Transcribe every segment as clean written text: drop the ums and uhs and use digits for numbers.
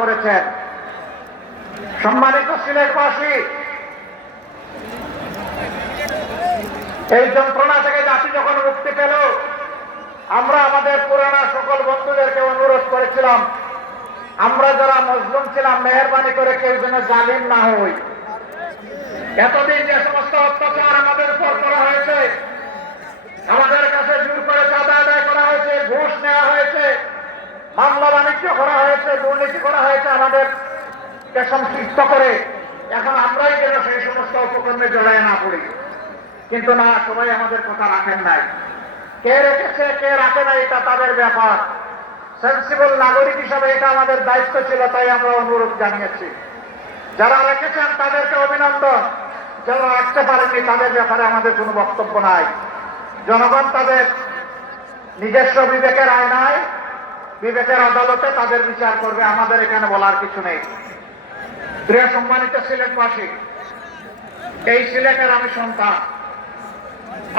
করেছেন। সম্মানিত সিলেটবাসী, এই যন্ত্রণা থেকে জাতি যখন মুক্তি পেল, আমরা আমাদের পুরানা সকল বন্ধুদেরকে অনুরোধ করেছিলাম, আমরা যারা মজলুম ছিলাম মেহেরবানি করে কেউ যেন জালিম না হই। এতদিন যে সমস্ত অত্যাচার আমাদের উপর করা হয়েছে, আমাদের কাছে জোর করে চাঁদা আদায় করা হয়েছে, ঘুষ নেওয়া হয়েছে, মামলা বাণিজ্য করা হয়েছে, দুর্নীতি করা হয়েছে, আমাদেরকে সংশ্লিষ্ট করে এখন আমরাই যেন সেই সমস্ত উপকরণে জড়ায় না পড়ি। কিন্তু না, সবাই আমাদের কথা রাখেন নাই। কে রেখেছে কে রাখে না এটা তাদের ব্যাপার। সেন্সিবল নাগরিক হিসাবে এটা আমাদের দায়িত্ব ছিল, তাই আমরা অনুরোধ জানিয়েছি। যারা রেখেছেন তাদেরকে অভিনন্দন, যারা রাখতে পারেননি তাদের ব্যাপারে আমাদের কোনো বক্তব্য নাই। জনগণ তাদের নিজস্ব বিবেকের আয়নায়, বিবেকের আদালতে তাদের বিচার করবে, আমাদের এখানে বলার কিছু নেই। প্রিয় সম্মানিত সিলেটবাসী, এই সিলেটের আমি সন্তান,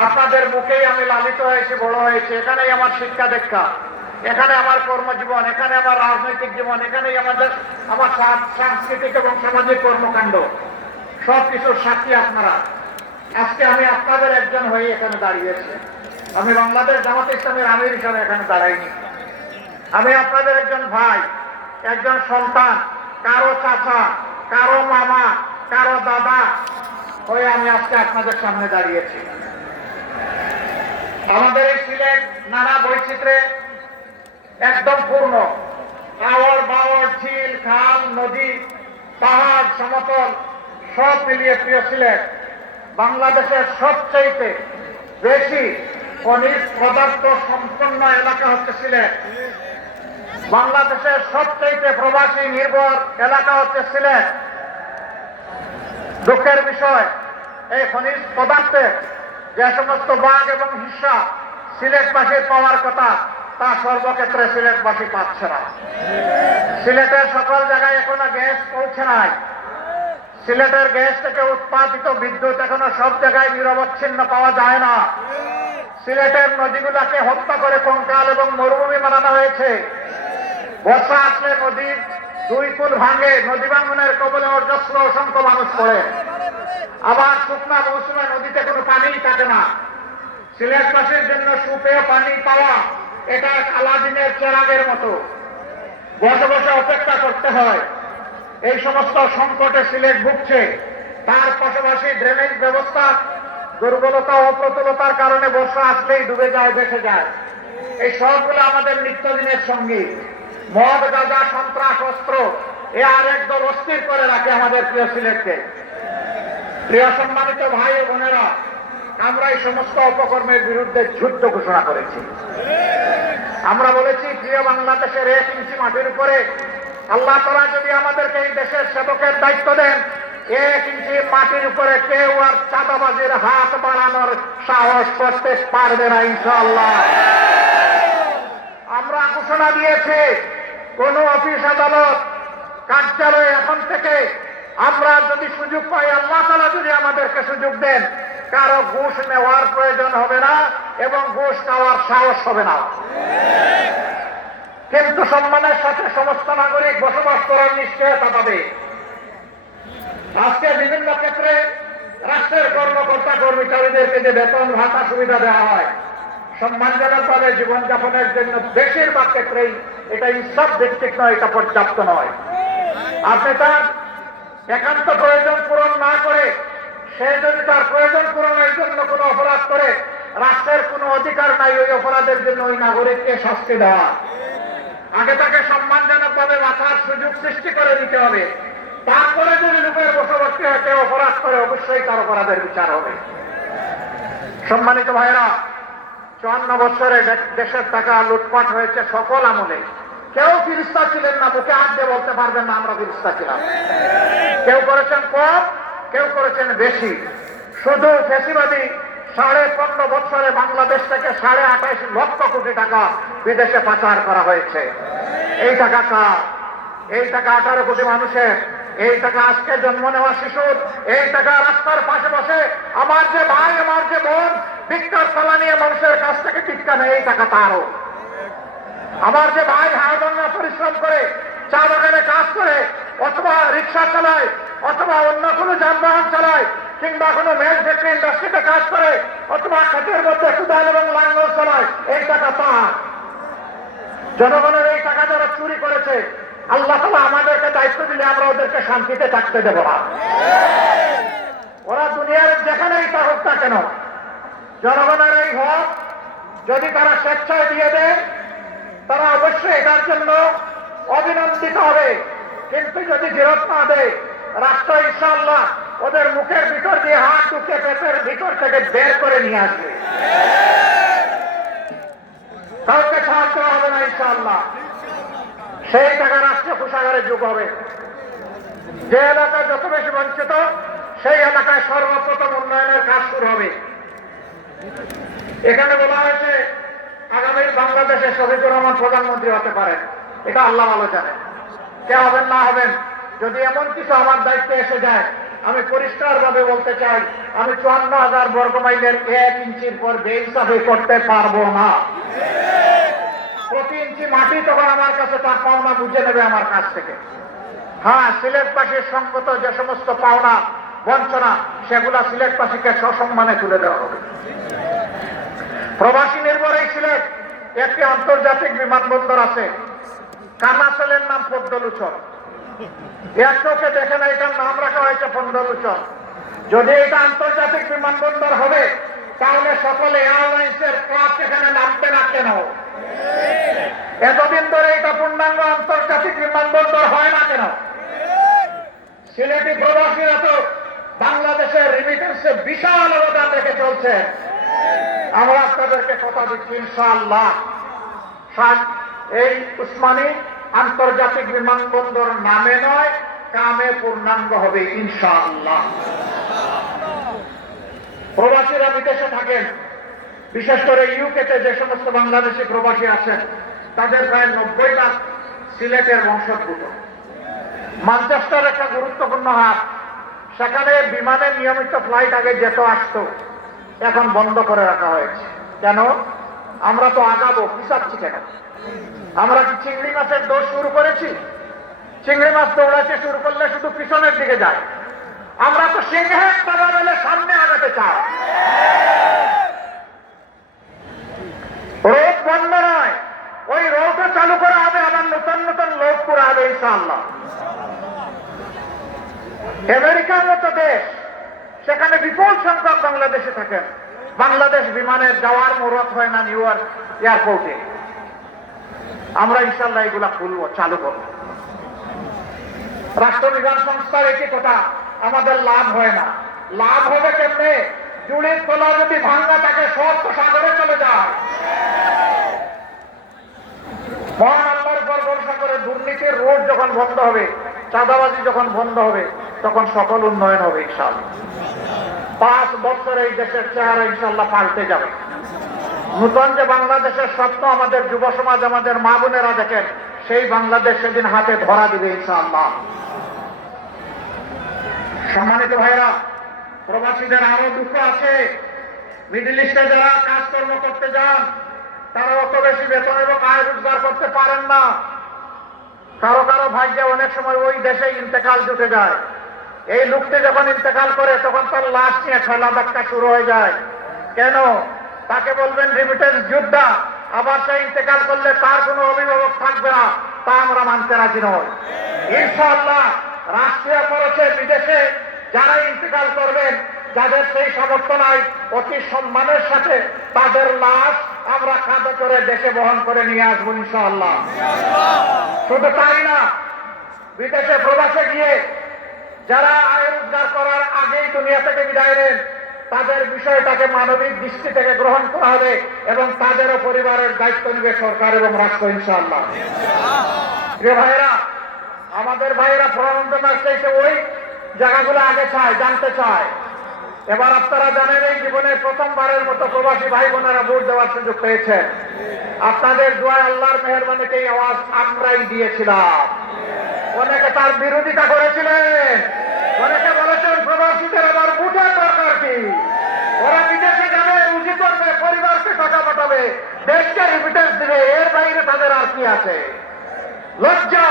আপনাদের মুখেই আমি লালিত হয়েছি, বড় হয়েছি। এখানেই আমার শিক্ষা দীক্ষা, এখানে আমার কর্মজীবন, এখানে আমার রাজনৈতিক জীবন, এখানেই আমার সাংস্কৃতিক এবং সামাজিক কর্মকাণ্ড, সবকিছুর সাক্ষী আপনারা। আজকে আমি আপনাদের একজন হয়ে এখানে দাঁড়িয়েছি। আমি বাংলাদেশ জামাত ইসলামের আমির হিসাবে এখানে দাঁড়াইনি। আমি আপনাদের একজন ভাই, একজন সন্তান, কারো চাচা, কারো মামা, কারো দাদা হয়ে আমি আজকে আপনাদের সামনে দাঁড়িয়েছি। আমাদের এই সিলেট নানা বৈচিত্র্যে একদম পূর্ণ। আওয়ার বাওয়ার, ঝিল, খাল, নদী, পাহাড়, সমতল সব মিলিয়ে প্রিয় সিলেট বাংলাদেশের সবচেয়ে বেশি খনিজ পদার্থ সম্পন্ন এলাকা হচ্ছে সিলেট। বাংলাদেশের সবচেয়ে প্রবাসী নির্ভর এলাকা হচ্ছে সিলেট। দুঃখের বিষয়, এই খনিজ পদার্থের যে সমস্ত ভাগ এবং হিস্সা সিলেটবাসীর পাওয়ার কথা, তা সর্বক্ষেত্রে সিলেটবাসী পাচ্ছে না। সিলেটের সকল জায়গায় এখনো গ্যাস পৌঁছে নাই। সিলেটের গ্যাস থেকে উৎপাদিত বিদ্যুৎ এখনো সব জায়গায় নিরবচ্ছিন্ন পাওয়া যায় না। সিলেটের নদীগুলাকে হত্যা করে কঙ্কাল এবং মরুভূমি বানানো হয়েছে। বর্ষা আসলে নদীর দুই কুল ভাঙে, নদী ভাঙনের কবলে অজস্র অসংখ্য মানুষ পড়ে। আবার শুকনা মৌসুমে নদীতে কোনো পানিই থাকে না। সিলেটবাসীর জন্য সুপেয় পানি পাওয়া এটা আলাদিনের চেরাগের মতো, বসে বসে অপেক্ষা করতে হয়। এই সমস্ত সংকটে সিলেট ভুগছে। তার পাশাপাশি ড্রেনেজ ব্যবস্থা দুর্বলতা ও অপ্রতুলতার কারণে বর্ষা আসলেই ডুবে যায়, ভেসে যায়। এই সবগুলো আমাদের নিত্যদিনের সঙ্গী। মদ, গাঁজা, সন্ত্রাস, অস্ত্র এ আর একদল অস্থির করে রাখে আমাদের প্রিয় সিলেটকে। প্রিয় সম্মানিত ভাই ও বোনেরা, আমরা এই সমস্ত অপকর্মের বিরুদ্ধে যুদ্ধ ঘোষণা করেছি। আমরা বলেছি, প্রিয় বাংলাদেশের 1 ইঞ্চি মাটির উপরে আল্লাহ তাআলা যদি আমাদেরকে এই দেশের সেবকের দায়িত্ব দেন, 1 ইঞ্চি মাটির উপরে কেউ আর চাঁদাবাজির হাত বাড়ানোর সাহস করতে পারবে না ইনশাআল্লাহ। আমরা ঘোষণা দিয়েছি, কোন অফিস, আদালত, কার্যালয়ে এখন থেকে আমরা যদি সুযোগ পাই, আল্লাহ তাআলা যদি আমাদেরকে সুযোগ দেন, কারো ঘুষ নেওয়ার প্রয়োজন হবে না এবং ঘুষ খাওয়ার সাহস হবে না। কিন্তু সম্মানের সাথে সমস্ত নাগরিক বসবাস করার নিশ্চয়তা পাবে। আজকে বিভিন্ন ক্ষেত্রে রাষ্ট্রের কর্মকর্তা কর্মচারীদেরকে যে বেতন ভাতা সুবিধা দেওয়া হয়, সম্মানজনকভাবে জীবনযাপনের জন্য বেশিরভাগ ক্ষেত্রেই এটা ইনসাফ ভিত্তিক নয়, এটা পর্যাপ্ত নয়। আপনি তার একান্ত প্রয়োজন পূরণ না করে, সে যদি তার প্রয়োজন পূরণের জন্য কোনো অপরাধ করে, রাষ্ট্রের কোনো অধিকার নাই ওই অপরাধের জন্য ওই নাগরিককে শাস্তি দেওয়া। আগে তাকে সম্মানজনকভাবে বাঁচার সুযোগ সৃষ্টি করে দিতে হবে। তারপরে যদি লোকের বশবর্তী হয়, কেউ অপরাধ করে, অবশ্যই তার অপরাধের বিচার হবে। সম্মানিত ভাইরা, 54 বছরে দেশের টাকা লুটপাট হয়েছে সকল আমলে। কেউ ফিরিস্তা ছিলেন না, মুখে হাত দিয়ে বলতে পারবেন না আমরা ফিরিস্তা ছিলাম। কেউ করেছেন কম, কেউ করেছেন বেশি। শুধু ফ্যাসিবাদী 15.5 বছরে বাংলাদেশ থেকে 28.5 লক্ষ কোটি টাকা বিদেশে পাচার করা হয়েছে। এই টাকা কার? এই টাকা 18 কোটি মানুষের। এই টাকা আজকে জন্ম নেওয়া শিশুর। এই টাকা রাস্তার পাশে বসে আমার যে ভাই, আমার যে বোন ভিক্ষার থালা নিয়ে মানুষের কাছ থেকে ভিক্ষা নেয়, এই টাকা তারও। আমার যে ভাই হাড়ভাঙা পরিশ্রম করে চা বাগানে কাজ করে, অথবা রিক্সা চালায়, অথবা অন্য কোনো যানবাহন চালায়, কিংবা কোনো মেল ফ্যাক্টরি ইন্ডাস্ট্রিতে কাজ করে, অথবা খাতের মধ্যে কুদাল এবং লাঙ্গল চালায়, এই টাকা পায়। জনগণের এই টাকা যারা চুরি করেছে, আল্লাহ তাআলা আমাদেরকে দায়িত্ব দিলে আমরা ওদেরকে শান্তিতে থাকতে দেব না। ওরা দুনিয়ার যেখানেই থাকুক না কেন, জনগণের এই হক যদি তারা স্বেচ্ছায় দিয়ে দেয়, তারা অবশ্যই এটার জন্য অভিনন্দিত হবে। কিন্তু যদি ফেরত না দেয়, রাষ্ট্র ইনশাআল্লাহ ওদের মুখের ভিতর দিয়ে হাত ঢুকে পেটের ভিতর থেকে বের করে নিয়ে আসবে। কাউকে সাহায্য হবে না ইনশাআল্লাহ। সেই টাকা রাষ্ট্র কোষাগারে যোগ হবে। যে এলাকা যত বেশি বঞ্চিত, সেই এলাকায় সর্বপ্রথম উন্নয়নের কাজ শুরু হবে। এখানে বলা হয়েছে আগামী বাংলাদেশে শফিকুর রহমান প্রধানমন্ত্রী হতে পারেন। এটা আল্লাহ ভালো জানেন কে হবেন না হবেন। যদি এমন কিছু আমার দায়িত্বে এসে যায়, আমি পরিষ্কার ভাবে বলতে চাই, আমি 54,000 বর্গমাইলের 1 ইঞ্চির পর বেইনসাফি করতে পারবো না। প্রতি ইঞ্চি মাটি তখন আমার কাছে তার পাওনা বুঝে নেবে আমার কাছ থেকে। হ্যাঁ, সিলেটবাসীর সঙ্গত যে সমস্ত পাওনা বঞ্চনা, সেগুলা সিলেটবাসীকে সসম্মানে তুলে দেওয়া হবে। প্রবাসী নির্ভর এই সিলেট একটি আন্তর্জাতিক বিমানবন্দর আছে, কানাসেলের নাম পদ্মলোচন। এক চোখে দেখে না, এটার নাম রাখা হয়েছে পদ্মলোচন। যদি এটা আন্তর্জাতিক বিমানবন্দর হবে, তাহলে সকল এয়ারলাইন্সের ক্লাব এখানে নামতে না কেন? এতদিন ধরে এটা পূর্ণাঙ্গ আন্তর্জাতিক বিমানবন্দর হয় না কেন? সিলেটি প্রবাসীরা তো বাংলাদেশের রিমিটেন্সে বিশাল অবদান রেখে চলছে। আমরা আপনাদেরকে কথা দিচ্ছি ইনশাআল্লাহ, এই উসমানী আন্তর্জাতিক বিমানবন্দর নামে নয়, কামে পূর্ণাঙ্গ হবে ইনশাআল্লাহ। প্রবাসীরা বিদেশে থাকেন, বিশেষ করে ইউকেতে যে সমস্ত বাংলাদেশি প্রবাসী আছেন, তাদের প্রায় 90 লাখ সিলেটের বংশোদ্ভূত। ম্যানচেস্টার একটা গুরুত্বপূর্ণ হাব, সেখানে বিমানের নিয়মিত ফ্লাইট আগে যেত আসতো, এখন বন্ধ করে রাখা হয়েছে। কেন? আমরা তো আগাবো, পিছাচ্ছি কেন? আমরা কি চিংড়ি মাছের দৌড় শুরু করেছি? চিংড়ি মাছ দৌড়াতে শুরু করলে শুধু পিছনের দিকে যায়। আমরা তো সিংহের টাকা মেলে সামনে আগাতে চাই। রোড বন্ধ নয়, ওই রোডও চালু করা হবে, আবার নতুন নতুন লোক করা হবে ইনশাআল্লাহ। আমেরিকার মতো দেশ, সেখানে বিপুল সংখ্যক বাংলাদেশে থাকেন। বাংলাদেশ বিমানের যাওয়ার মুহূর্ত হয় না নিউ ইয়র্ক এয়ারপোর্টে। আমরা ইনশাআল্লাহ এগুলা খুলবো, চালু করবো। রাষ্ট্রবিজ্ঞান সংস্থার একই কথা, আমাদের লাভ হয় না। লাভ হবে কেমনে? জুড়ির তলা যদি ভাঙ্গা থাকে, সব তো সাগরে চলে যায়। মহান আল্লাহর উপর ভরসা করে দুর্নীতির রোড যখন বন্ধ হবে, চাঁদাবাজি যখন বন্ধ হবে, তখন সকল উন্নয়ন হবে ইনশাআল্লাহ। 5 বছরে এই দেশের চেহারা ইনশাআল্লাহ পাল্টে যাবে। নূতন যে বাংলাদেশের স্বপ্ন আমাদের যুব সমাজ, আমাদের মা বোনেরা দেখেন, সেই বাংলাদেশ সেদিন হাতে ধরা দিবে ইনশাআল্লাহ। সম্মানিত ভাইরা, প্রবাসীদের আরো দুঃখ আছে। মিডল ইস্টে যারা কাজকর্ম করতে যান, তারা অত বেশি বেতন এবং আয় রোজগার করতে পারেন না। কারো কারো ভাগ্যে অনেক সময় ওই দেশে ইন্তেকাল জুটে যায়। এই লোকটি যখন ইন্তেকাল করে, তখন তার লাশ নিয়ে ঠেলা ধাক্কা শুরু হয়ে যায়। কেন? তাকে বলবেন রিমিটেন্স যোদ্ধা, আবার সে ইন্তেকাল করলে তার কোনো অভিভাবক থাকবে না, তা আমরা মানতে রাজি নই। ইনশাআল্লাহ রাষ্ট্রীয় খরচে বিদেশে যারা ইন্তেকাল করবেন, যাদের সেই সামর্থ্য নাই, অতি সম্মানের সাথে তাদের লাশ আমরা কাঁধে করে দেশে বহন করে নিয়ে আসবো ইনশাআল্লাহ। শুধু তাই না, বিদেশে প্রবাসে গিয়ে যারা আয় রোজগার করার আগেই দুনিয়া থেকে বিদায় নেন, তাদের বিষয়টাকে মানবিক দৃষ্টি থেকে গ্রহণ করা হবে এবং তাদেরও পরিবারের দায়িত্ব নেবে সরকার এবং রাষ্ট্র ইনশাআল্লাহ। প্রিয় ভাইয়েরা, আমাদের ভাইয়েরা প্রণান্তনার চাইতে ওই জায়গাগুলো আগে চায়, জানতে চায়। এবার আপনারা জানেন, এই জীবনে প্রথমবারের মতো প্রবাসী ভাই বোনেরা ভোট দেওয়ার সুযোগ পেয়েছেন। আপনাদের দোয়ায়, আল্লাহর মেহেরবানিতে এই আওয়াজ আমরাই দিয়েছিলাম। অনেকে তার বিরোধিতা করেছিলেন, অনেকে বলেছেন প্রবাসীদের আবার ভোটের দরকার কি? ওরা বিদেশে যাবে, রুজি করবে, পরিবারকে টাকা পাঠাবে, দেশকে রিমিটেন্স দিবে, এর বাইরে তাদের আর কি আছে? লজ্জা!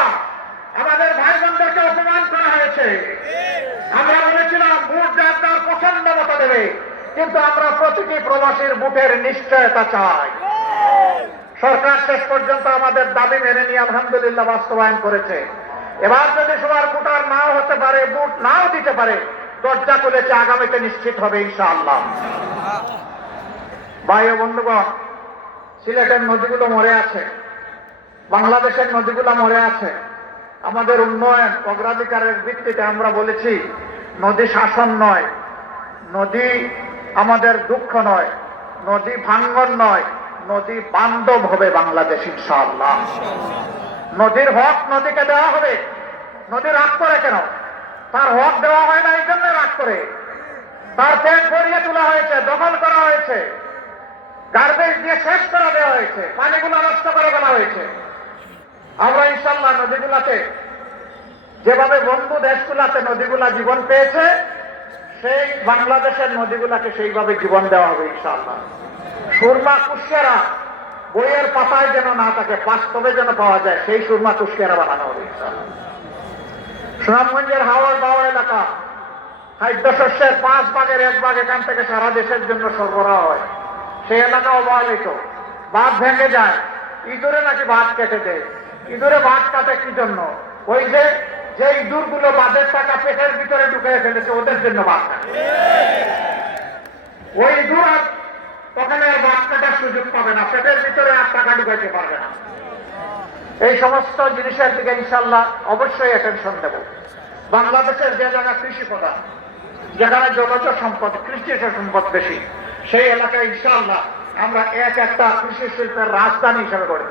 আমাদের ভাই বোনদেরকে অপমান করা হয়েছে। আমরা বলেছিলাম ভোট যার তার পছন্দ মতো দেবে, কিন্তু আমরা প্রতিটি প্রবাসীর ভোটের নিশ্চয়তা চাই। সরকার শেষ পর্যন্ত আমাদের দাবি মেনে নিয়ে আলহামদুলিল্লাহ বাস্তবায়ন করেছে। এবার যদি সবার ভোটার নাও হতে পারে, ভোট নাও দিতে পারে, দরজা খুলেছে, আগামীতে নিশ্চিত হবে ইনশাআল্লাহ। ভাই ও বন্ধুগণ, সিলেটের নদীগুলো মরে আছে, বাংলাদেশের নদীগুলো মরে আছে। আমাদের উন্নয়ন অগ্রাধিকারের ভিত্তিতে আমরা বলেছি নদী শাসন নয়, নদী আমাদের দুঃখ নয়, নদী ভাঙ্গন নয়, নদী বান্ধব হবে বাংলাদেশ ইনশাআল্লাহ। নদীর হক নদীকে দেওয়া হবে। নদী রাগ করে কেন? তার হক দেওয়া হয় না, এই জন্য রাগ করে। তার পেট ভরিয়ে তোলা হয়েছে, দখল করা হয়েছে, গার্বেজ দিয়ে শেষ করে দেওয়া হয়েছে, পানিগুলো নষ্ট করে ফেলা হয়েছে। আমরা ইনশাল্লাহ নদীগুলাতে যেভাবে বন্ধু দেশগুলাতে নদীগুলা জীবন পেয়েছে, সেই বাংলাদেশের নদীগুলাকে সেইভাবে জীবন দেওয়া হবে ইনশাআল্লাহ। সুরমা কুশিয়ারা বইয়ের পাতায় যেন না থাকে, বাস্তবে যেন পাওয়া যায়, সেই সুরমা কুশিয়ারা বানানো হবে ইনশাআল্লাহ। সুনামগঞ্জের হাওড় বাওয়া এলাকা খাদ্যশস্যের 5 ভাগের 1 ভাগ এখান থেকে সারা দেশের জন্য সরবরাহ হয়। সেই এলাকা অবহেলিত, বাঁধ ভেঙে যায়, ইঁদুরে নাকি বাঁধ কেটে দেয়। ইঁদুরে বাঁধ কাটে কি জন্য? ওই যে ইঁদুরগুলো বাঁধের টাকা পেটের ভিতরে ঢুকে ফেলেছে, ওদের জন্য বাঁধ কাটে। ওই ইঁদুর আর ওখানে আর বাঁধ কাটার সুযোগ পাবে না, পেটের ভিতরে আর টাকা ঢুকাইতে পারবে না। এই সমস্ত জিনিসের দিকে ইনশাল্লাহ অবশ্যই অ্যাটেনশন দেব। বাংলাদেশের যে জায়গা কৃষি প্রধান, যেখানে জলজ সম্পদ, কৃষি সম্পদ বেশি, সেই এলাকায় ইনশাআল্লাহ আমরা একটা কৃষি শিল্পের রাজধানী হিসেবে গড়ে